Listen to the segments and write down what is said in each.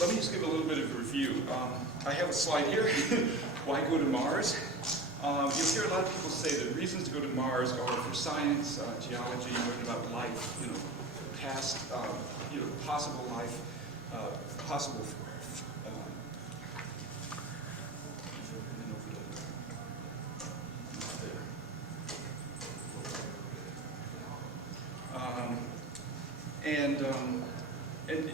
let me just give a little bit of a review. I have a slide here. Why go to Mars? You'll hear a lot of people say that reasons to go to Mars are for science, geology, learning about life, past, possible life, possible.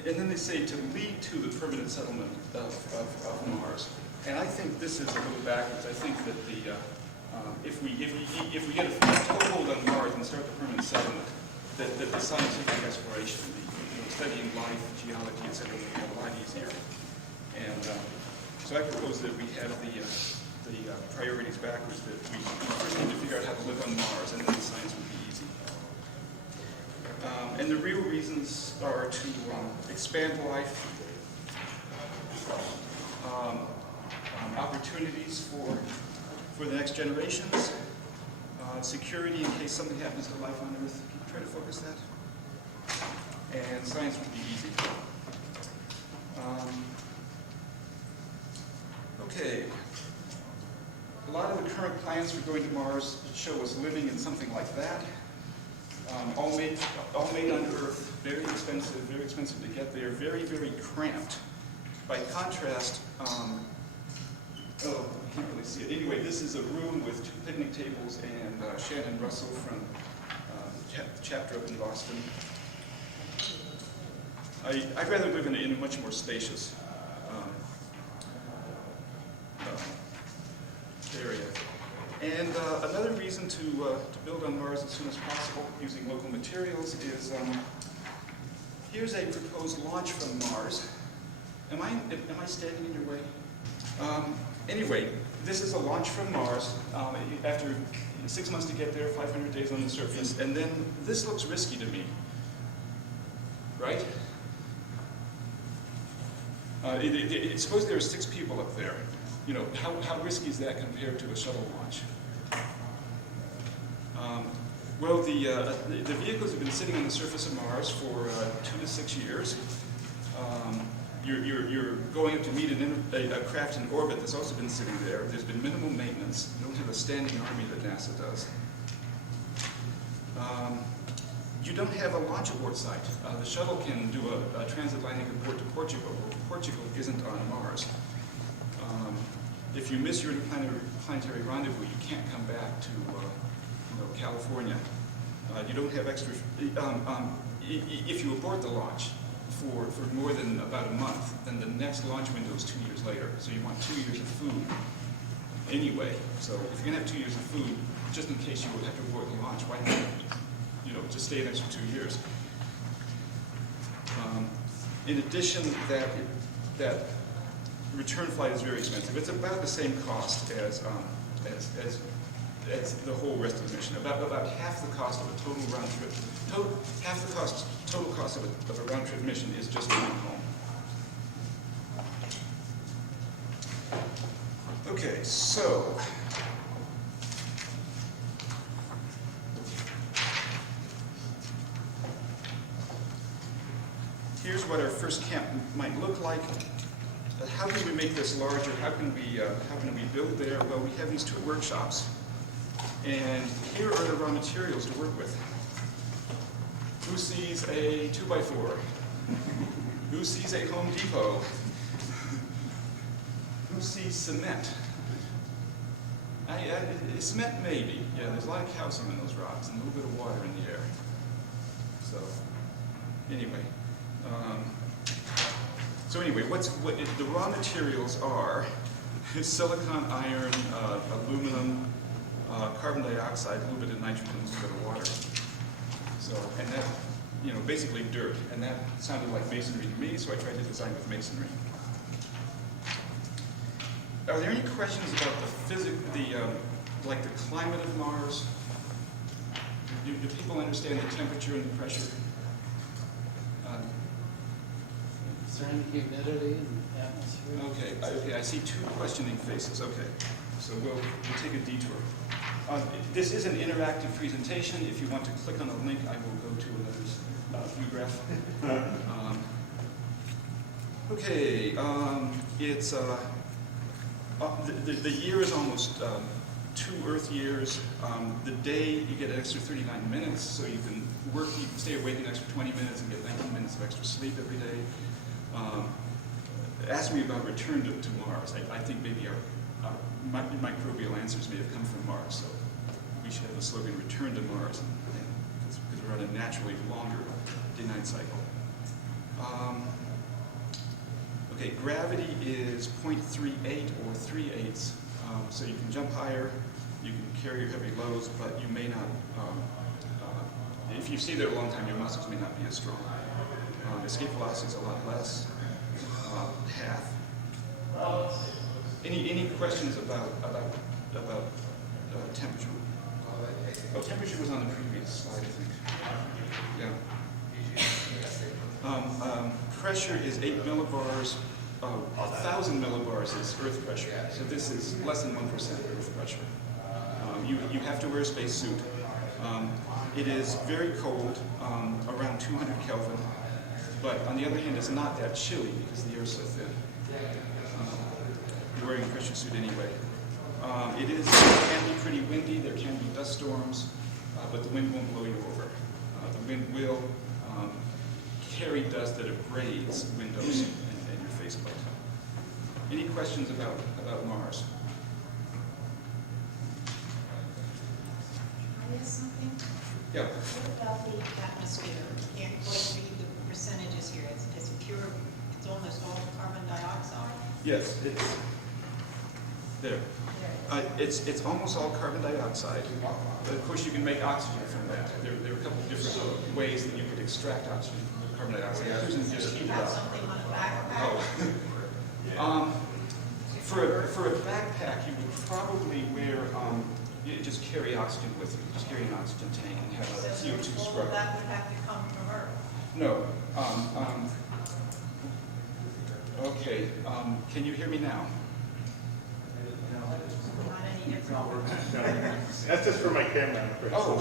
And then they say to lead to the permanent settlement of Mars. And I think this is a little backwards. I think that if we get a toehold on Mars and start the permanent settlement, that the scientific exploration, studying life, geology, etc., will be a lot easier. And so I propose that we have the priorities backwards. That we first need to figure out how to live on Mars, and then the science will be easy. And the real reasons are to expand life, opportunities for the next generations, security in case something happens to life on Earth. Can you try to focus that? And science would be easy. Okay. A lot of the current plans for going to Mars show us living in something like that. All made on Earth, very expensive to get there, very, very cramped. By contrast, oh, I can't really see it. Anyway, this is a room with 2 picnic tables and Shannon Russell from the chapter up in Boston. I'd rather live in a much more spacious area. And another reason to build on Mars as soon as possible using local materials is here's a proposed launch from Mars. Am I standing in your way? Anyway, this is a launch from Mars after 6 months to get there, 500 days on the surface, and then this looks risky to me, right? Suppose there are 6 people up there. How risky is that compared to a shuttle launch? Well, the vehicles have been sitting on the surface of Mars for 2 to 6 years. You're going up to meet a craft in orbit that's also been sitting there. There's been minimal maintenance. You don't have a standing army that NASA does. You don't have a launch abort site. The shuttle can do a transatlantic abort to Portugal. Portugal isn't on Mars. If you miss your interplanetary rendezvous, you can't come back to California. You don't have extra. If you abort the launch for more than about a month, then the next launch window is 2 years later. So you want 2 years of food anyway. So if you're gonna have 2 years of food, just in case you would have to abort the launch, why not? Just stay an extra 2 years. In addition, that return flight is very expensive. It's about the same cost as the whole rest of the mission. About half the cost of a total round trip. Half the total cost of a round trip mission is just going home. Okay, so here's what our first camp might look like. How can we make this larger? How can we build there? Well, we have these 2 workshops, and here are the raw materials to work with. Who sees a 2x4? Who sees a Home Depot? Who sees cement? Cement maybe. Yeah, there's a lot of calcium in those rocks and a little bit of water in the air. So anyway. So anyway, what the raw materials are silicon, iron, aluminum, carbon dioxide, a little bit of nitrogen, a little bit of water. So, and that, basically dirt. And that sounded like masonry to me, so I tried to design with masonry. Are there any questions about like the climate of Mars? Do people understand the temperature and the pressure? Concerning humidity and atmosphere. Okay, I see 2 questioning faces. Okay, so we'll take a detour. This is an interactive presentation. If you want to click on a link, I will go to another view graph. Okay, it's the year is almost 2 Earth years. The day you get an extra 39 minutes, so you can work, you can stay awake an extra 20 minutes and get 19 minutes of extra sleep every day. Ask me about return to Mars. I think maybe our microbial answers may have come from Mars, so we should have the slogan "Return to Mars," because we're on a naturally longer day-night cycle. Okay, gravity is 0.38 or 3/8, so you can jump higher, you can carry your heavy loads, but you may not, if you stay there a long time, your muscles may not be as strong. Escape velocity is a lot less, half. Any questions about temperature? Oh, temperature was on the previous slide, I think. Yeah. Pressure is 8 millibars. 1,000 millibars is Earth pressure. So this is less than 1% Earth pressure. You have to wear a spacesuit. It is very cold, around 200 Kelvin. But on the other hand, it's not that chilly because the air is so thin. You're wearing a pressure suit anyway. It can be pretty windy. There can be dust storms, but the wind won't blow you over. The wind will carry dust that abrades windows and your faceplate. Any questions about Mars? Can I ask something? Yeah. What about the atmosphere? Can't quite read the percentages here. It's pure, it's almost all carbon dioxide? Yes, it's there. It's almost all carbon dioxide. But of course, you can make oxygen from that. There are a couple of different ways that you could extract oxygen from carbon dioxide. You can just heat it Have up. something on a backpack? Oh. For a backpack, you would probably wear, you just carry oxygen with you. Just carry an oxygen tank and have a CO2 So all of scrubber. that would have to come from Earth? No. Okay. Can you hear me now? Not any different? That's just for my camera. Oh.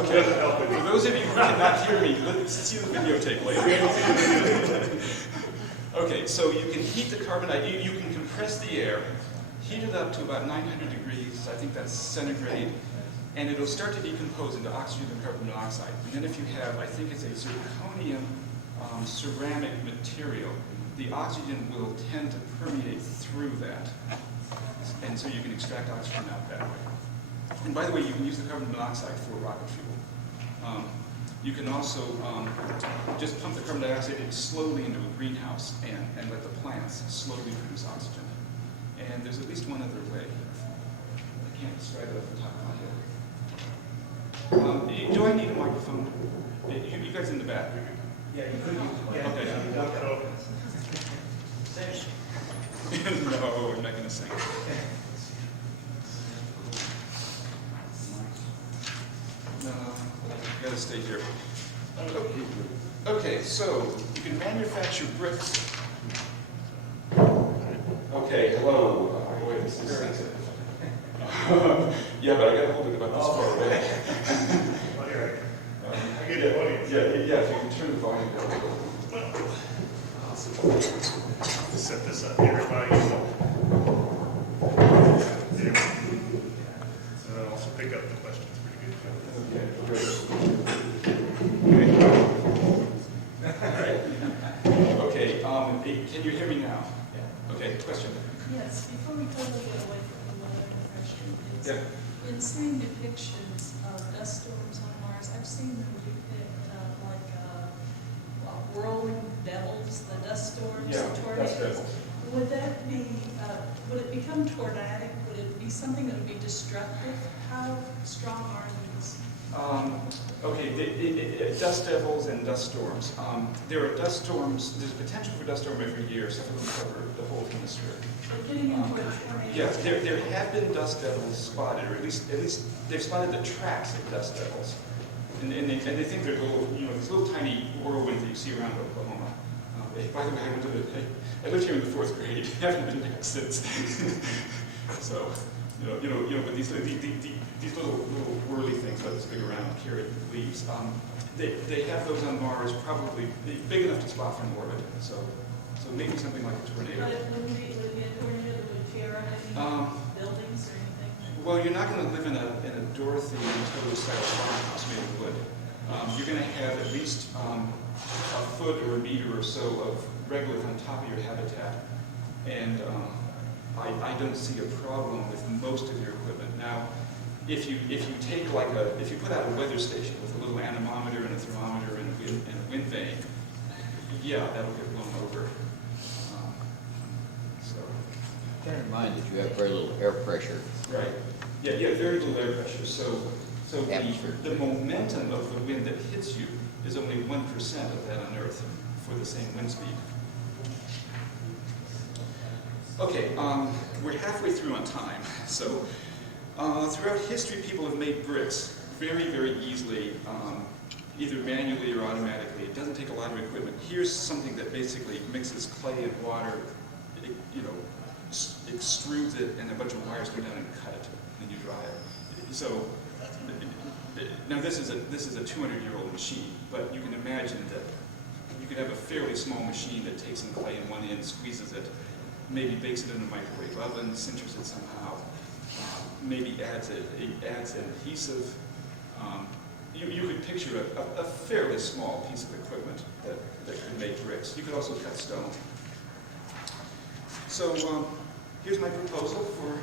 Okay. Doesn't help For it. those of you who cannot hear me, let's see the videotape later. Okay, so you can heat the carbon dioxide. You can compress the air, heat it up to about 900 degrees, I think that's centigrade, and it'll start to decompose into oxygen and carbon monoxide. And then if you have, I think it's a zirconium ceramic material, the oxygen will tend to permeate through that. And so you can extract oxygen out that way. And by the way, you can use the carbon monoxide for rocket fuel. You can also just pump the carbon dioxide slowly into a greenhouse and let the plants slowly produce oxygen. And there's at least one other way. I can't describe it off the top of my head. Do I need a microphone? You guys in the back? Yeah, you could use it. Okay. No, I'm not going to sing. No, you got to stay here. Okay, so you can manufacture bricks. Okay, hello. Boy, this is sensitive. Yeah, but I got to hold it about this far away. Yeah, if you can turn the volume down a little. Set this up here by you. And I'll also pick up the questions pretty good. Okay, great. Okay, can you hear me now? Yeah. Okay, question. Yes, before we totally get away from the weather question, is Yeah. in seeing depictions of dust storms on Mars, I've seen them depict whirling devils, the dust storms, Yeah, the tornadoes. dust devils. Would that be, would it become tornadic? Would it be something that would be destructive? How strong are these? Okay, dust devils and dust storms. There are dust storms, there's potential for dust storm every year, some of them cover the whole hemisphere. They're getting into a tornado. Yes, there have been dust devils spotted, or at least they've spotted the tracks of dust devils. And they think they're little, these little tiny whirlwinds that you see around Oklahoma. By the way, I lived here in the 4th grade. I haven't been back since. So, But these little whirly things about this big round carrot leaves, they have those on Mars probably big enough to spot from orbit. So maybe something like a tornado. But it wouldn't be a tornado that would tear up any buildings or anything? Well, you're not going to live in a Dorothy and Toad style farmhouse made of wood. You're going to have at least a foot or a meter or so of regolith on top of your habitat, and I don't see a problem with most of your equipment. Now, if you take if you put out a weather station with a little anemometer and a thermometer and a wind vane, yeah, that'll get blown over. Bear in mind that you have very little air pressure. Right. Yeah, very little air pressure. So Atmosphere. the momentum of the wind that hits you is only 1% of that on Earth for the same wind speed. Okay, we're halfway through on time. So throughout history, people have made bricks very, very easily, either manually or automatically. It doesn't take a lot of equipment. Here's something that basically mixes clay and water, extrudes it, and a bunch of wires go down and cut it, and then you dry it. So now this is a 200-year-old machine, but you can imagine that you could have a fairly small machine that takes some clay in one end, squeezes it, maybe bakes it in a microwave oven, sinters it somehow, maybe adds an adhesive. You could picture a fairly small piece of equipment that could make bricks. You could also cut stone. So here's my proposal for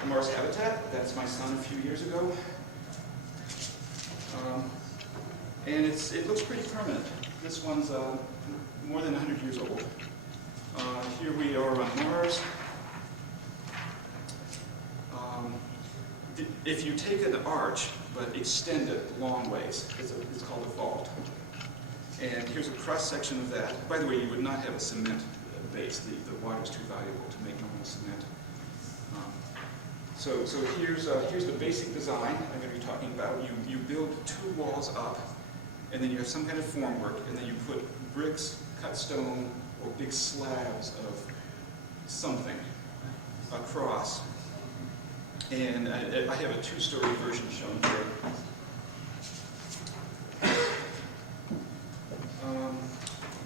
the Mars habitat. That's my son a few years ago. And it looks pretty permanent. This one's more than 100 years old. Here we are on Mars. If you take an arch but extend it long ways, it's called a vault. And here's a cross-section of that. By the way, you would not have a cement base. The water is too valuable to make normal cement. So here's the basic design I'm going to be talking about. You build two walls up, and then you have some kind of formwork, and then you put bricks, cut stone, or big slabs of something across. And I have a two-story version shown here.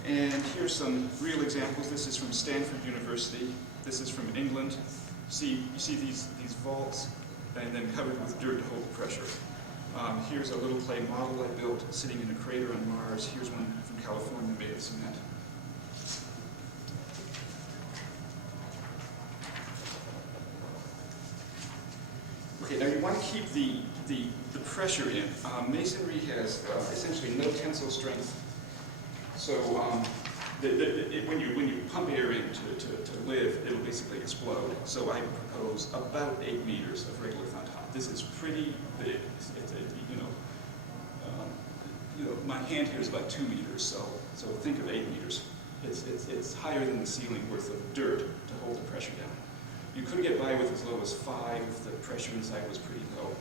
And here's some real examples. This is from Stanford University. This is from England. You see these vaults, and then covered with dirt to hold the pressure. Here's a little clay model I built sitting in a crater on Mars. Here's one from California made of cement. Okay, now you want to keep the pressure in. Masonry has essentially no tensile strength. So when you pump air in to live, it'll basically explode. So I propose about 8 meters of regolith on top. This is pretty big. My hand here is about 2 meters. So think of 8 meters. It's higher than the ceiling worth of dirt to hold the pressure down. You could get by with as low as 5 if the pressure inside was pretty low.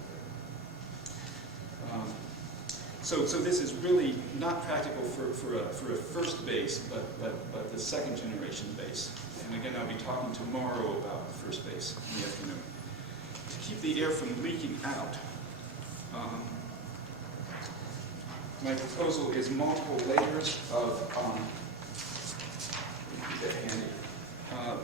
So this is really not practical for a first base, but the second generation base. And again, I'll be talking tomorrow about the first base in the afternoon. To keep the air from leaking out, my proposal is multiple layers of, keep that handy,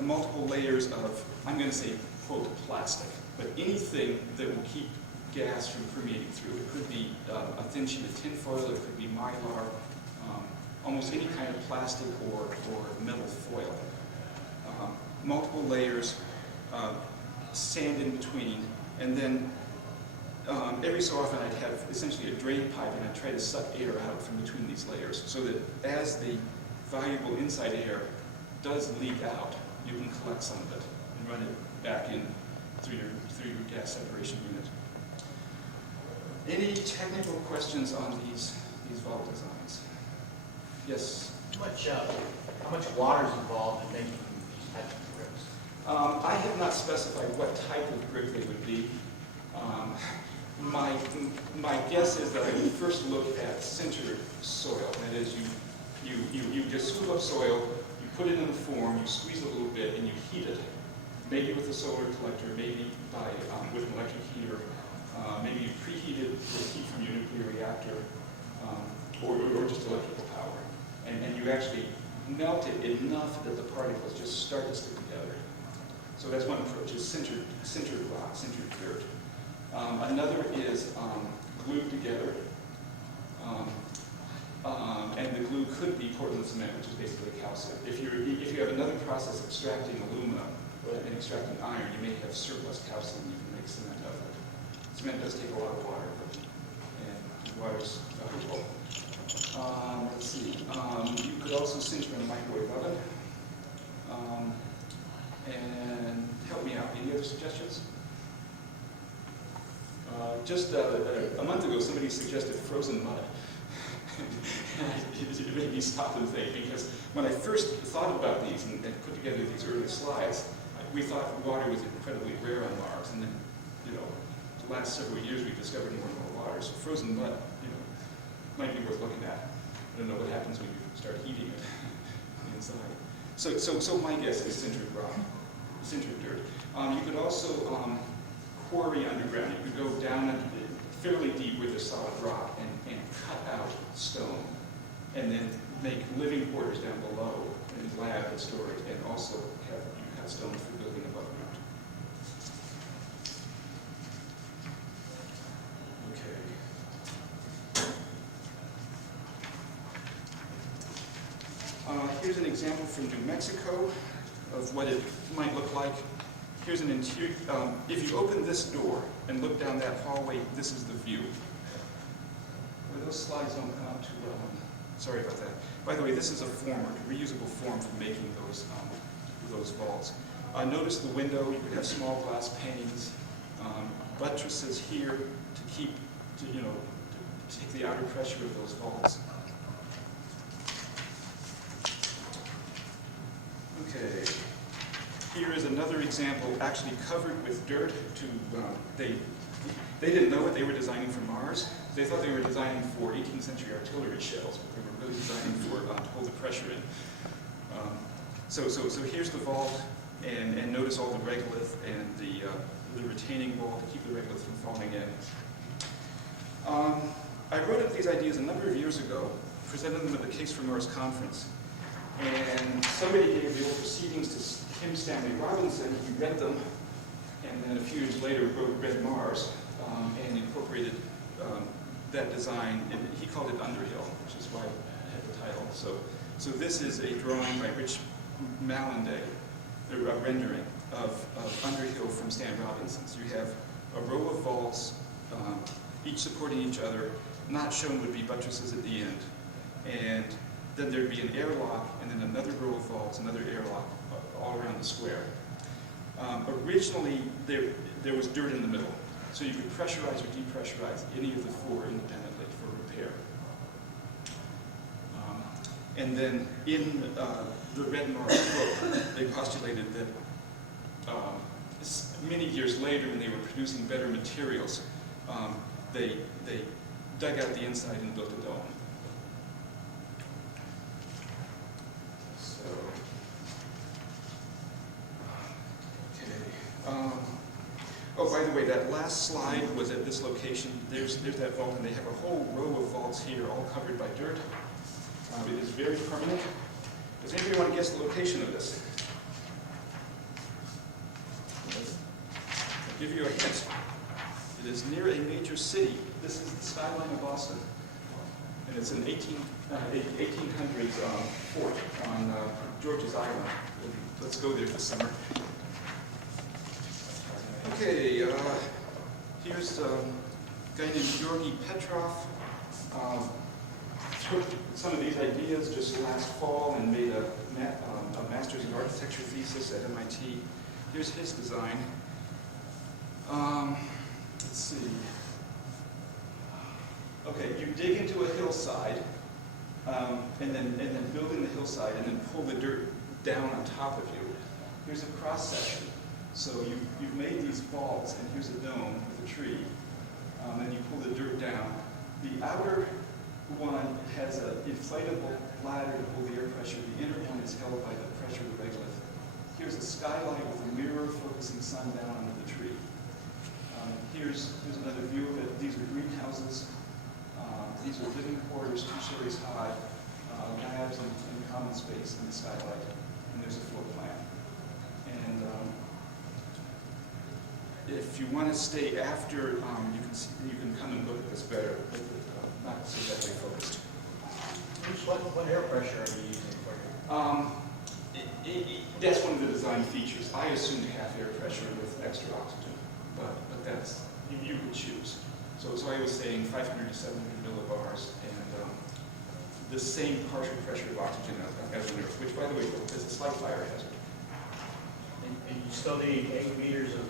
multiple layers of, I'm going to say, quote, plastic, but anything that will keep gas from permeating through. It could be a thin sheet of tinfoil, it could be mylar, almost any kind of plastic or metal foil. Multiple layers, sand in between, and then every so often I'd have essentially a drain pipe and I'd try to suck air out from between these layers so that as the valuable inside air does leak out, you can collect some of it and run it back in through your gas separation unit. Any technical questions on these vault designs? Yes? How much water is involved in making these types of bricks? I have not specified what type of brick they would be. My guess is that I would first look at sintered soil. That is, you just scoop up soil, you put it in a form, you squeeze it a little bit, and you heat it. maybe with a solar collector, maybe with an electric heater, maybe you preheated the heat from your nuclear reactor, or just electrical power. And you actually melt it enough that the particles just start to stick together. So that's one approach, is sintered rock, sintered dirt. Another is glued together. And the glue could be Portland cement, which is basically calcium. If you have another process extracting aluminum and extracting iron, you may have surplus calcium and you can make cement out of it. Cement does take a lot of water, and water's valuable. Let's see. You could also sinter in a microwave oven. And help me out. Any other suggestions? Just a month ago, somebody suggested frozen mud. It made me stop and think, because when I first thought about these and put together these early slides, we thought water was incredibly rare on Mars, and then, the last several years we've discovered more and more water. So frozen mud, might be worth looking at. I don't know what happens when you start heating it inside. So my guess is sintered rock, sintered dirt. You could also quarry underground. You could go down fairly deep with a solid rock and cut out stone, and then make living quarters down below in the lab and storage, and also have you cut stone for building above ground. Okay. Here's an example from New Mexico of what it might look like. Here's an interior. If you open this door and look down that hallway, this is the view. Well, those slides don't come out too well. Sorry about that. By the way, this is a form, a reusable form for making those vaults. Notice the window. You could have small glass panes, buttresses here to keep, to take the outer pressure of those vaults. Okay. Here is another example, actually covered with dirt. They didn't know what they were designing for Mars. They thought they were designing for 18th century artillery shells, but they were really designing for to hold the pressure in. So here's the vault, and notice all the regolith and the retaining wall to keep the regolith from falling in. I wrote up these ideas a number of years ago, presented them at the Case for Mars conference, and somebody gave the old proceedings to Kim Stanley Robinson. He read them, and then a few years later wrote Red Mars, and incorporated that design, and he called it Underhill, which is why I had the title. So this is a drawing by Rich Mallenday, a rendering of Underhill from Stan Robinson. So you have a row of vaults, each supporting each other. Not shown would be buttresses at the end, and then there'd be an airlock, and then another row of vaults, another airlock, all around the square. Originally, there was dirt in the middle, so you could pressurize or depressurize any of the four independently for repair. And then in the Red Mars book, they postulated that many years later, when they were producing better materials, they dug out the inside and built a dome. So, okay. Oh, by the way, that last slide was at this location. There's that vault, and they have a whole row of vaults here, all covered by dirt. It is very permanent. Does anybody want to guess the location of this? I'll give you a hint. It is near a major city. This is the skyline of Boston. And it's an 1800s fort on George's Island. Let's go there this summer. Okay, here's a guy named Georgy Petrov. Took some of these ideas just last fall and made a master's in architecture thesis at MIT. Here's his design. Let's see. Okay, you dig into a hillside, and then build in the hillside, and then pull the dirt down on top of you. Here's a cross section. So you've made these vaults, and here's a dome with a tree. And you pull the dirt down. The outer one has an inflatable ladder to hold the air pressure. The inner one is held by the pressure of the regolith. Here's a skylight with a mirror focusing sun down onto the tree. Here's another view of it. These are greenhouses. These are living quarters, 2 stories high, labs and common space in the skylight. And there's a floor plan. And if you want to stay after, you can come and look at this better, but not so badly focused. What air pressure are you using for your? That's one of the design features. I assumed half air pressure with extra oxygen, but that's, you could choose. So I was saying 500 to 700 millibars, and the same partial pressure of oxygen as on Earth, which, by the way, is a slight fire hazard. And you still need 8 meters of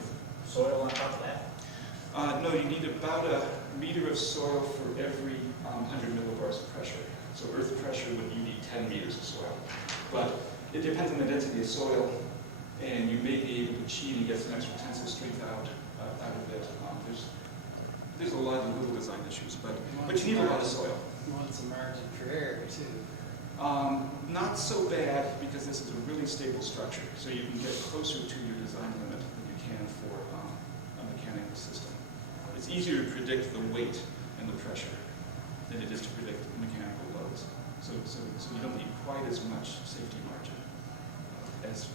soil on top of that? No, you need about a meter of soil for every 100 millibars of pressure. So Earth pressure you need 10 meters of soil. But it depends on the density of soil, and you may be able to cheat and get some extra tensile strength out of it. There's a lot of little design issues, but you need a lot of soil. You want some margin for error too. Not so bad, because this is a really stable structure, so you can get closer to your design limit than you can for a mechanical system. It's easier to predict the weight and the pressure than it is to predict mechanical loads. So you don't need quite as much safety margin as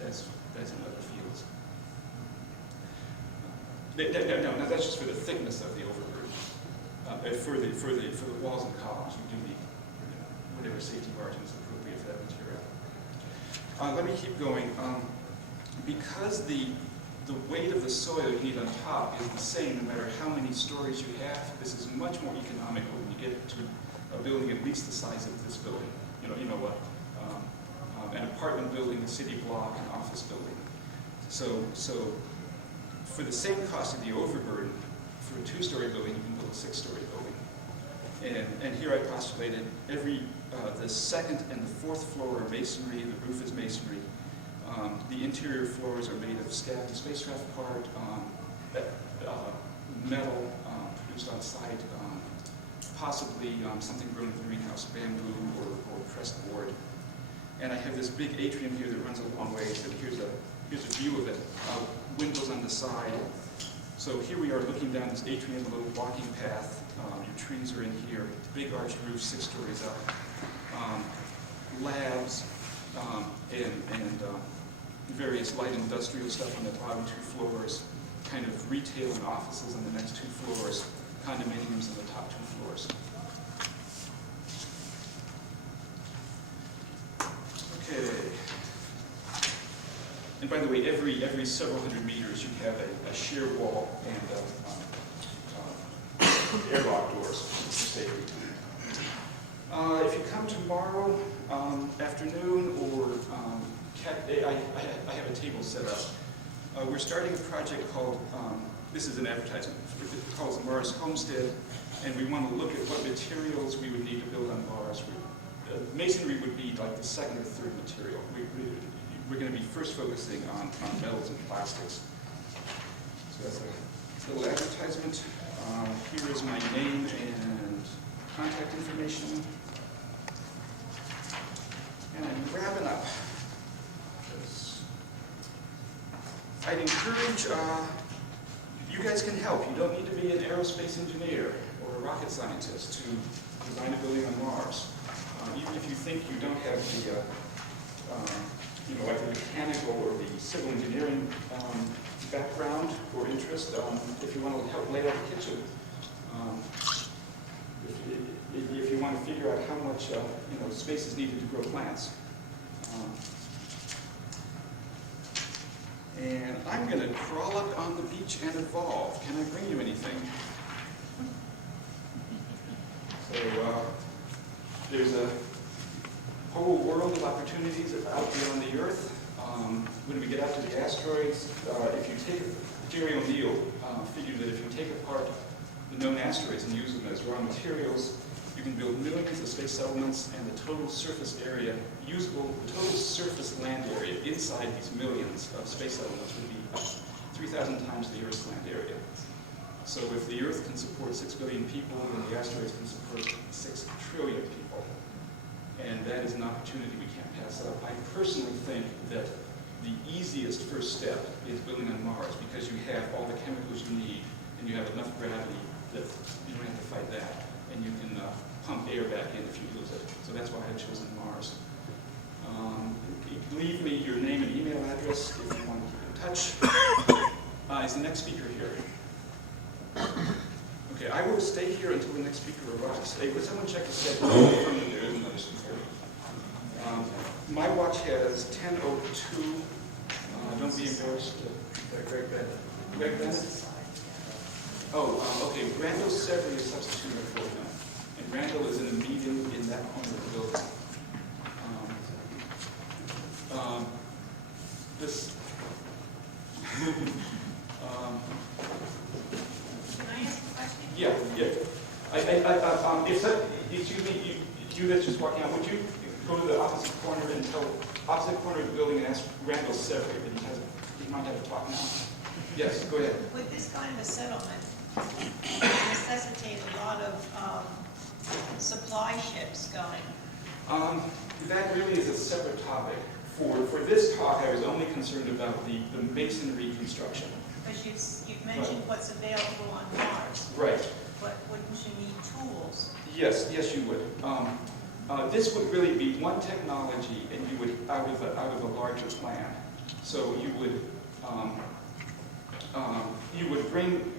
in other fields. Now that's just for the thickness of the overburden. For the walls and columns, you do need whatever safety margin is appropriate for that material. Let me keep going. Because the weight of the soil you need on top is the same no matter how many stories you have, this is much more economical when you get to a building at least the size of this building. You know what? An apartment building, a city block, an office building. So for the same cost of the overburden, for a 2-story building, you can build a 6-story building. And here I postulated the second and the 4th floor are masonry, the roof is masonry. The interior floors are made of scab and spacecraft part, metal produced on site, possibly something grown in the greenhouse, bamboo or pressed board. And I have this big atrium here that runs a long way, so here's a view of it. Windows on the side. So here we are looking down this atrium, a little walking path. Your trees are in here, big arched roof, 6 stories up. Labs and various light industrial stuff on the bottom 2 floors, kind of retail and offices on the next 2 floors, condominiums on the top 2 floors. Okay. And by the way, every several hundred meters you have a shear wall and airlock doors for safety. If you come tomorrow afternoon or I have a table set up. We're starting a project called, this is an advertisement, it calls Mars Homestead, and we want to look at what materials we would need to build on Mars. Masonry would be like the 2nd or 3rd material. We're going to be first focusing on metals and plastics. So that's a little advertisement. Here is my name and contact information. And I'm wrapping up. I'd encourage, you guys can help. You don't need to be an aerospace engineer or a rocket scientist to design a building on Mars. Even if you think you don't have the, like the mechanical or the civil engineering background or interest, if you want to help lay out the kitchen, if you want to figure out how much space is needed to grow plants. And I'm going to crawl up on the beach and evolve. Can I bring you anything? So there's a whole world of opportunities out beyond the Earth. When we get out to the asteroids, if you take, Jerry O'Neill figured that if you take apart the known asteroids and use them as raw materials, you can build millions of space settlements, and the total surface area, the total surface land area inside these millions of space settlements would be 3,000 times the Earth's land area. So if the Earth can support 6 billion people, then the asteroids can support 6 trillion people. And that is an opportunity we can't pass up. I personally think that the easiest easiest first step is building on Mars because you have all the chemicals you need and you have enough gravity that you don't have to fight that. And you can pump air back in if you lose it. So that's why I've chosen Mars. Leave me your name and email address if you want to keep in touch. Is the next speaker here? Okay, I will stay here until the next speaker arrives. Hey, would someone check the schedule? There is another speaker. My watch has 10:02. Don't be embarrassed. Greg Bennett. Greg Bennett? Oh, okay. Randall Severy is substituting for him. And Randall is in a meeting in that corner of the building. This. Can I ask a question? Yeah. Excuse me, you that's just walking out, would you go to the opposite corner of the building and ask Randall Severy, but he might have to talk now. Yes, go ahead. With this kind of a settlement, necessitate a lot of supply ships going. That really is a separate topic. For this talk, I was only concerned about the masonry construction. Because you've mentioned what's available on Mars, Right. but wouldn't you need tools? Yes, you would. This would really be one technology, and you would out of a larger plan. So you would bring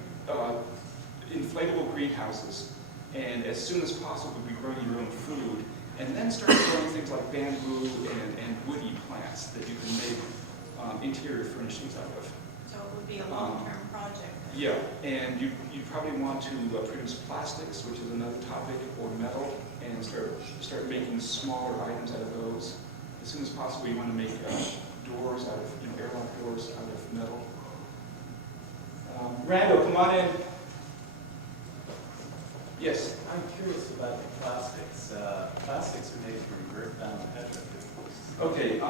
inflatable greenhouses, and as soon as possible, be growing your own food, and then start growing things like bamboo and woody plants that you can make interior furnishings out of. So it would be a long-term project then? Yeah, and you probably want to produce plastics, which is another topic, or metal, and start making smaller items out of those. As soon as possible, you want to make doors out of, airlock doors out of metal. Randall, come on in. Yes. I'm curious about the plastics. Plastics are made from earthbound petrochemicals. Okay,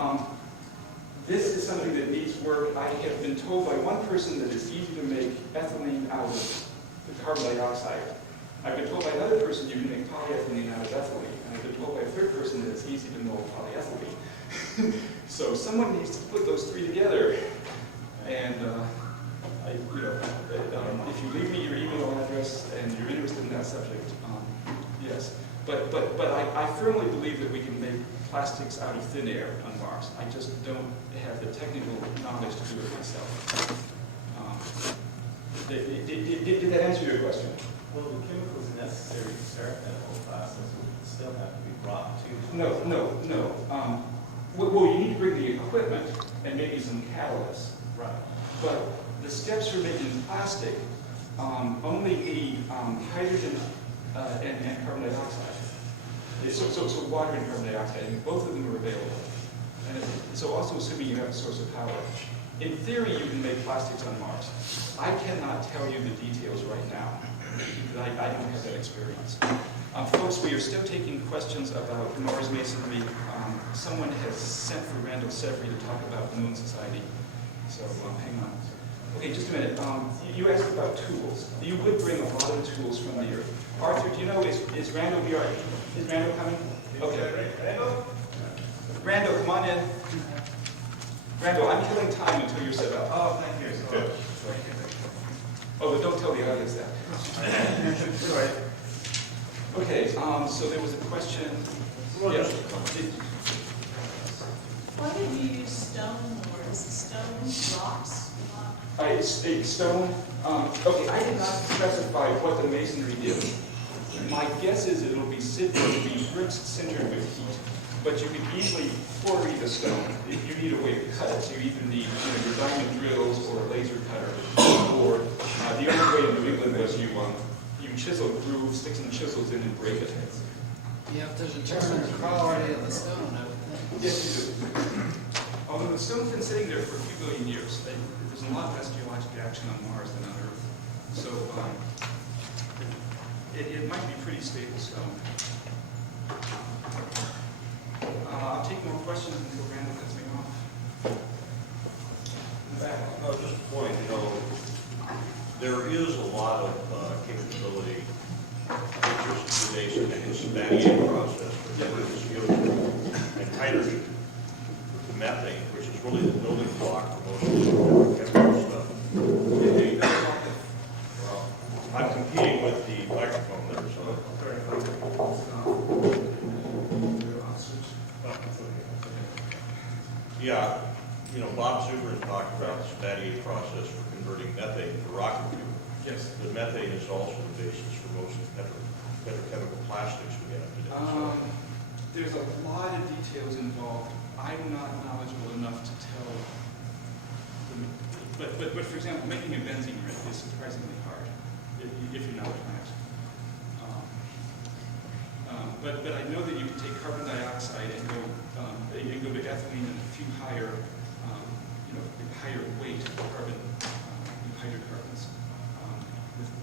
this is something that needs work. I have been told by one person that it's easy to make ethylene out of the carbon dioxide. I've been told by another person you can make polyethylene out of ethylene. And I've been told by a third person that it's easy to mold polyethylene. So someone needs to put those three together. And if you leave me your email address and you're interested in that subject, yes. But I firmly believe that we can make plastics out of thin air on Mars. I just don't have the technical knowledge to do it myself. Did that answer your question? Well, the chemicals necessary to start that whole process would still have to be brought to. No. Well, you need to bring the equipment and maybe some catalysts. Right. But the steps for making plastic only need hydrogen and carbon dioxide. So water and carbon dioxide, and both of them are available. And so also assuming you have a source of power. In theory, you can make plastics on Mars. I cannot tell you the details right now, because I don't have that experience. Folks, we are still taking questions about Mars masonry. Someone has sent for Randall Severy to talk about the Moon Society. So hang on. Okay, just a minute. You asked about tools. You would bring a lot of tools from the Earth. Arthur, do you know, is Randall here? Is Randall coming? Okay. Randall, come on in. Randall, I'm killing time until you're set up. Oh, thank you. Good. Oh, but don't tell the audience that. Okay, so there was a question. Yeah. Why did you use stone, or is it stone, rocks? It's a stone. Okay, I did not specify what the masonry is. My guess is it'll be bricks sintered with heat. But you can easily quarry the stone. If you need a way to cut it, so you either need your diamond drills or a laser cutter. Or the other way in New England was you chisel grooves, stick some chisels in and break it. You have to determine the quality of the stone, I would think. Yes, you do. Although the stone's been sitting there for a few billion years, there's a lot less geologic action on Mars than on Earth. So it might be pretty stable stone. I'll take more questions until Randall cuts me off. In the back. Just a point, there is a lot of capability just based on the Hispanic process, for the CO2 and hydrogen, methane, which is really the building block for most of the chemical stuff. Well, I'm competing with the microphone there, so. Yeah, you know, Bob Zubrin talked about the Spatio process for converting methane to rocket fuel. Yes. But methane is also the basis for most petrochemical plastics we have today. So There's a lot of details involved. I'm not knowledgeable enough to tell. But for example, making a benzene ring is surprisingly hard if you know the plant. But I know that you can take carbon dioxide and go to ethylene and a few higher, higher weight carbon hydrocarbons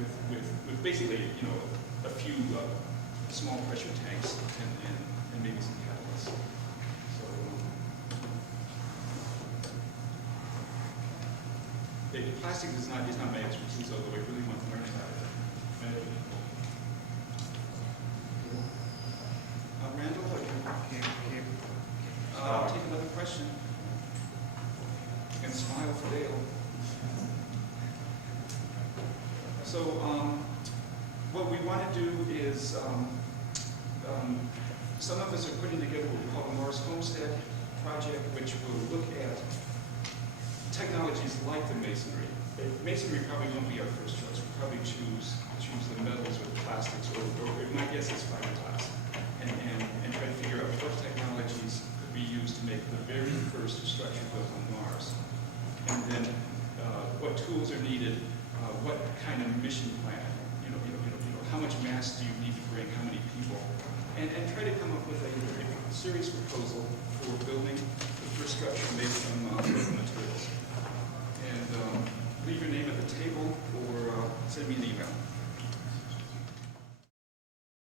with basically, a few small pressure tanks and maybe some catalysts. So, plastic is not my expertise, although I really want to learn about it. Randall, I'll take another question. And smile for Dale. So, what we want to do is, some of us are putting together what we call the Morris Homestead project, which will look at technologies like the masonry. Masonry probably won't be our first choice. We'll probably choose the metals or the plastics, or my guess is fiberglass, and try to figure out what technologies could be used to make the very first structure built on Mars, and then what tools are needed, what kind of mission plan, how much mass do you need to bring, how many people, and try to come up with a serious proposal for building the first structure made from